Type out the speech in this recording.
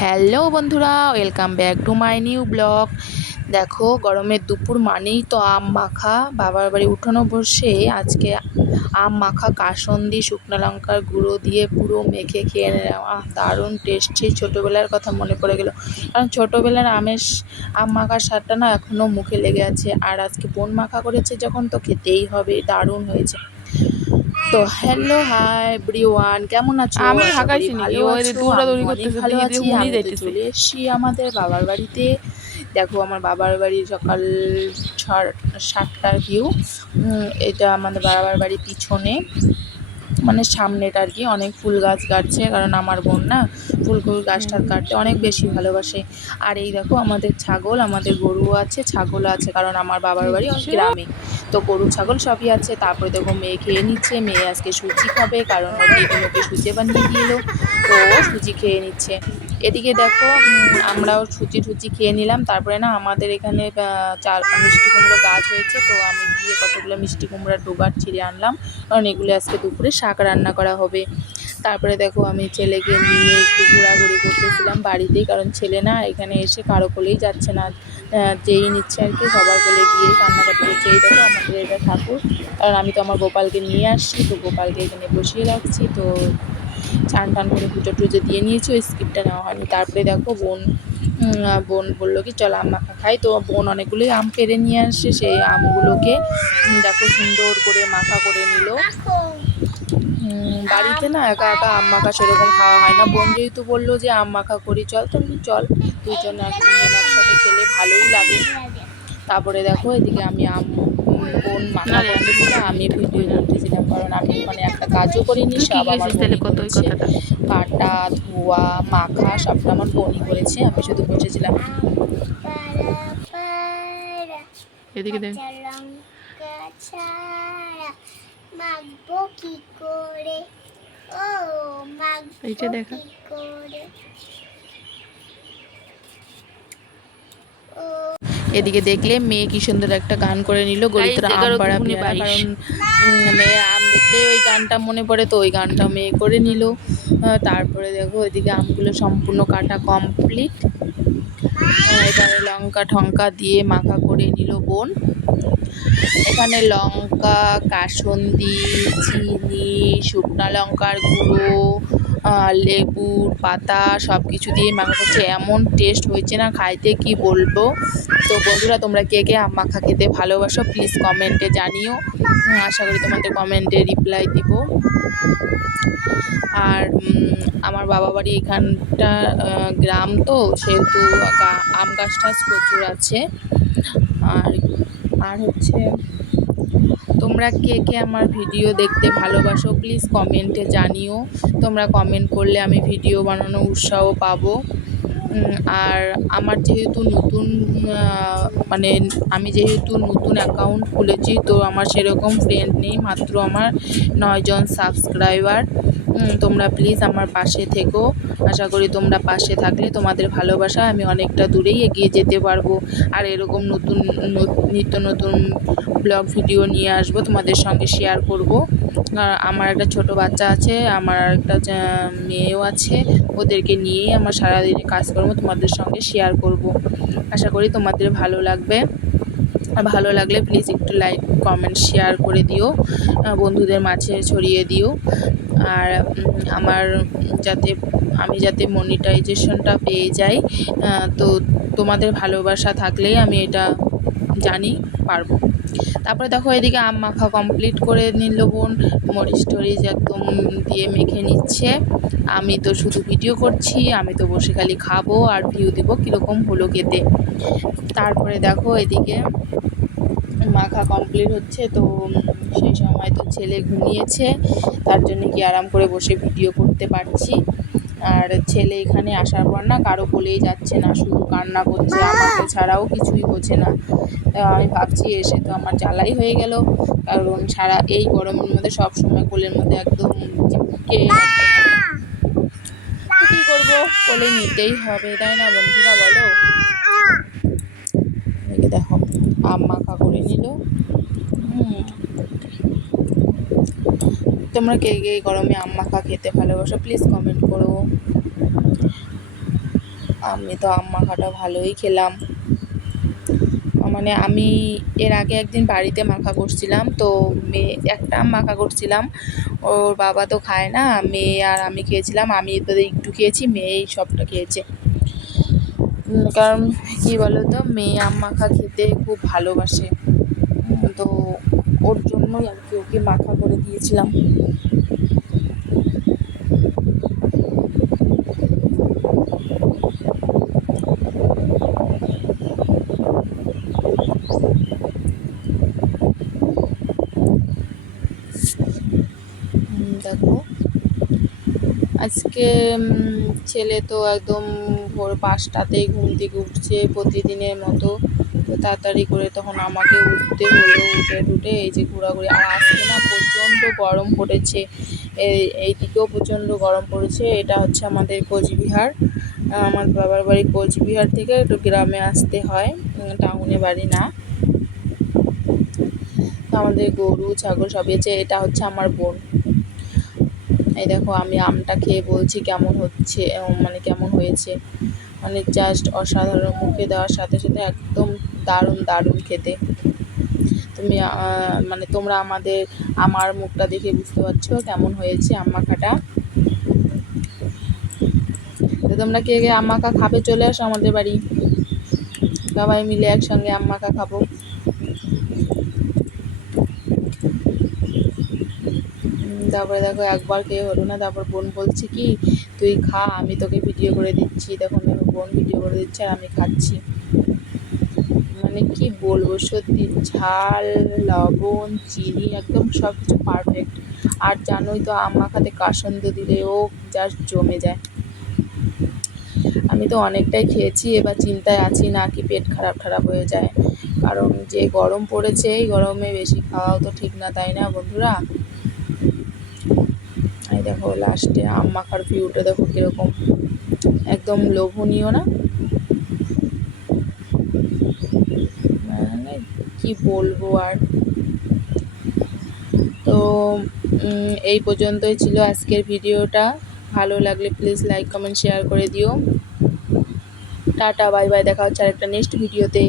Hello বন্ধুরা, welcome back to my new blog. দেখো, গরমের দুপুর মানেই তো আম মাখা। বাবার বাড়ি উঠোনো বসে আজকে আম মাখা কাসন্দি শুকনো লঙ্কার গুঁড়ো দিয়ে পুরো মেখে খেয়ে নিলাম। দারুণ টেস্টি। ছোটোবেলার কথা মনে পড়ে গেল, কারণ ছোটোবেলার আম মাখার স্বাদটা না এখনও মুখে লেগে আছে। আর আজকে বোন মাখা করেছে যখন, তো খেতেই হবে। দারুণ হয়েছে। তো হ্যালো, হাই এভরিওয়ান, কেমন আছো? আমি আশা করি হাঁকাইছি নাকি ভালো ওই আছো। আমি দৌড়াদৌড়ি অনেক করতেছে, ভালো দেখি আছি। হুনি আমি তো যাইতেছে। চলে এসেছি আমাদের বাবার বাড়িতে। দেখো, আমার বাবার বাড়ি সকাল 7টার ভিউ। এটা আমাদের বাবার বাড়ির পিছনে, মানে সামনেটা আর কি। অনেক ফুল গাছ কাটছে, কারণ আমার বোন না ফুল গাছ টাছ কাটতে অনেক বেশি ভালোবাসে। আর এই দেখো, আমাদের গরু আছে, ছাগল আছে, কারণ আমার বাবার বাড়ি গ্রামে। তো গরু ছাগল সবই আছে। তারপরে দেখো, মেয়ে খেয়ে নিচ্ছে। মেয়ে আজকে সুজি খাবে, কারণ ওর দিদি ওকে সুজি বানিয়ে দিয়ে এলো, তো ও সুজি খেয়ে নিচ্ছে। এদিকে দেখো, আমরাও সুজি টুজি খেয়ে নিলাম। তারপরে না আমাদের এখানে মিষ্টি কুমড়ো গাছ হয়েছে, তো আমি গিয়ে কতগুলো মিষ্টি কুমড়ার ডোগার ছিঁড়ে আনলাম, কারণ এগুলো আজকে দুপুরে শাক রান্না করা হবে। তারপরে দেখো, আমি ছেলেকে নিয়ে একটু ঘোরাঘুরি করতেছিলাম বাড়িতেই, কারণ ছেলে না এখানে এসে কারো কোলেই যাচ্ছে না। যেই নিচ্ছে আর কি, সবার কোলে গিয়েই কান্নাকাটি করছে। এই দেখো, আমাদের এটা ঠাকুর, কারণ আমি তো আমার গোপালকে নিয়ে আসছি, তো গোপালকে এখানে বসিয়ে রাখছি। তো চান টান করে পুজো টুজো দিয়ে নিয়েছি, ওই স্কিপটা নেওয়া হয়নি। তারপরে দেখো, বোন বললো কি চল আম মাখা খাই। তো বোন অনেকগুলোই আম পেড়ে নিয়ে আসে, সেই আমগুলোকে দেখো সুন্দর করে মাখা করে নিল। বাড়িতে না একা একা আম মাখা সেরকম খাওয়া হয় না। বোন যেহেতু বললো যে আম মাখা করি, চল, তো চল, দুজন একসাথে খেলে ভালোই লাগে। তারপরে দেখো, এদিকে আমি বোন মাখা করতেছিল, আমি ভিডিও করতেছিলাম, কারণ আমি ওখানে একটা কাজও করিনি, তুই কি সব আমার গেছিস তাহলে বোনই কত ওই করেছে। কথাটা? কাটা, ধোয়া, মাখা সবটা আমার বোনই করেছে, আমি শুধু বসেছিলাম। এদিকে দেখ। মাখবো কি করে, ও মাখবো এইটা দেখা। কি করে, ও। এদিকে দেখলে মেয়ে কি সুন্দর একটা গান করে নিল, গাইস গরিতরা আম 11 পাড়া দুগুণে পেয়ারা, 22। কারণ মেয়ের আম দেখলে ওই গানটা মনে পড়ে, তো ওই গানটা মেয়ে করে নিল। তারপরে দেখো, এদিকে আমগুলো সম্পূর্ণ কাটা কমপ্লিট। এবারে লঙ্কা ঠঙ্কা দিয়ে মাখা করে নিল বোন। এখানে লঙ্কা, কাসন্দি, চিনি, শুকনা লঙ্কার গুঁড়ো, লেবুর পাতা সব কিছু দিয়ে মাখা করছে। এমন টেস্ট হয়েছে না, খাইতে কি বলবো। তো বন্ধুরা, তোমরা কে কে আম মাখা খেতে ভালোবাসো প্লিজ কমেন্টে জানিও। আশা করি তোমাদের কমেন্টে রিপ্লাই দিব। আর আমার বাবা বাড়ি এখানটা গ্রাম, তো সেহেতু আম গাছ টাছ প্রচুর আছে। আর আর হচ্ছে, তোমরা কে কে আমার ভিডিও দেখতে ভালোবাসো প্লিজ কমেন্টে জানিও। তোমরা কমেন্ট করলে আমি ভিডিও বানানোর উৎসাহ পাবো। আর আমার যেহেতু নতুন, মানে আমি যেহেতু নতুন অ্যাকাউন্ট খুলেছি, তো আমার সেরকম ফ্রেন্ড নেই, মাত্র আমার 9 জন সাবস্ক্রাইবার। তোমরা প্লিজ আমার পাশে থেকো। আশা করি তোমরা পাশে থাকলে তোমাদের ভালোবাসা আমি অনেকটা দূরেই এগিয়ে যেতে পারবো। আর এরকম নিত্য নতুন ব্লগ ভিডিও নিয়ে আসবো, তোমাদের সঙ্গে শেয়ার করব। আমার একটা ছোট বাচ্চা আছে, আমার একটা মেয়েও আছে, ওদেরকে নিয়েই আমার সারাদিনে কাজকর্ম তোমাদের সঙ্গে শেয়ার করব। আশা করি তোমাদের ভালো লাগবে। আর ভালো লাগলে প্লিজ একটু লাইক, কমেন্ট, শেয়ার করে দিও, বন্ধুদের মাঝে ছড়িয়ে দিও। আর আমার আমি যাতে মনিটাইজেশনটা পেয়ে যাই, তো তোমাদের ভালোবাসা থাকলেই আমি এটা জানি পারবো। তারপরে দেখো, এদিকে আম মাখা কমপ্লিট করে নিল বোন, মরিচ টরিচ একদম দিয়ে মেখে নিচ্ছে। আমি তো শুধু ভিডিও করছি, আমি তো বসে খালি খাবো আর ভিউ দিব কীরকম হলো খেতে। তারপরে দেখো, এদিকে মাখা কমপ্লিট হচ্ছে, তো সেই সময় তো ছেলে ঘুমিয়েছে, তার জন্য কি আরাম করে বসে ভিডিও করতে পারছি। আর ছেলে এখানে আসার পর না কারো কোলেই যাচ্ছে না, শুধু কান্না করছে, আমাকে ছাড়াও কিছুই বোঝে না। আমি ভাবছি এসে তো আমার জ্বালাই হয়ে গেল, কারণ সারা এই গরমের মধ্যে সব সময় কোলের মধ্যে একদম চিপকে, কী করবো, কোলে নিতেই হবে, তাই না বন্ধুরা বলো। এদিকে দেখো, আম মাখা করে নিল। তোমরা কে কে গরমে আম মাখা খেতে ভালোবাসো প্লিজ কমেন্ট করো। আমি তো আম মাখাটা ভালোই খেলাম। মানে আমি এর আগে একদিন বাড়িতে মাখা করছিলাম, তো মেয়ে একটা আম মাখা করছিলাম, ওর বাবা তো খায় না, মেয়ে আর আমি খেয়েছিলাম। আমি তো একটু খেয়েছি, মেয়েই সবটা খেয়েছে। কারণ কী বলো তো, মেয়ে আম মাখা খেতে খুব ভালোবাসে, তো ওর জন্যই আর কি ওকে মাখা করে দিয়েছিলাম। দেখো আজকে ছেলে তো একদম ভোর 5টাতেই ঘুম থেকে উঠছে প্রতিদিনের মতো, তো তাড়াতাড়ি করে তখন আমাকে উঠতে হলো। উঠে এই যে ঘোরাঘুরি। আর আজকে না প্রচণ্ড গরম পড়েছে, এইদিকেও প্রচণ্ড গরম পড়েছে। এটা হচ্ছে আমাদের কোচবিহার, আমার বাবার বাড়ি কোচবিহার থেকে একটু গ্রামে আসতে হয়, টাউনে বাড়ি না। তো আমাদের গরু ছাগল সবই আছে। এটা হচ্ছে আমার বোন। এই দেখো আমি আমটা খেয়ে বলছি কেমন হচ্ছে, মানে কেমন হয়েছে। মানে জাস্ট অসাধারণ, মুখে দেওয়ার সাথে সাথে একদম দারুণ দারুণ খেতে। তুমি মানে তোমরা আমার মুখটা দেখে বুঝতে পারছো কেমন হয়েছে আম মাখাটা। তো তোমরা কে কে আম মাখা খাবে চলে আসো আমাদের বাড়ি, সবাই মিলে একসঙ্গে আম মাখা খাবো। তারপরে দেখো একবার খেয়ে হলো না, তারপর বোন বলছে কি তুই খা, আমি তোকে ভিডিও করে দিচ্ছি। দেখুন বোন ভিডিও করে দিচ্ছে আর আমি খাচ্ছি। মানে কি বলবো, সত্যি ঝাল, লবণ, চিনি একদম সব কিছু পারফেক্ট। আর জানোই তো আম মাখাতে কাসন্দ দিলেও জাস্ট জমে যায়। আমি তো অনেকটাই খেয়েছি, এবার চিন্তায় আছি না কি পেট খারাপ হয়ে যায়, কারণ যে গরম পড়েছে এই গরমে বেশি খাওয়াও তো ঠিক না, তাই না বন্ধুরা? এই দেখো লাস্টে আম মাখার ভিউটা দেখো কিরকম, একদম লোভনীয় না? মানে কি বলবো আর। তো এই পর্যন্তই ছিল আজকের ভিডিওটা। ভালো লাগলে প্লিজ লাইক কমেন্ট শেয়ার করে দিও। টাটা বাই বাই, দেখা হচ্ছে আরেকটা নেক্সট ভিডিওতে।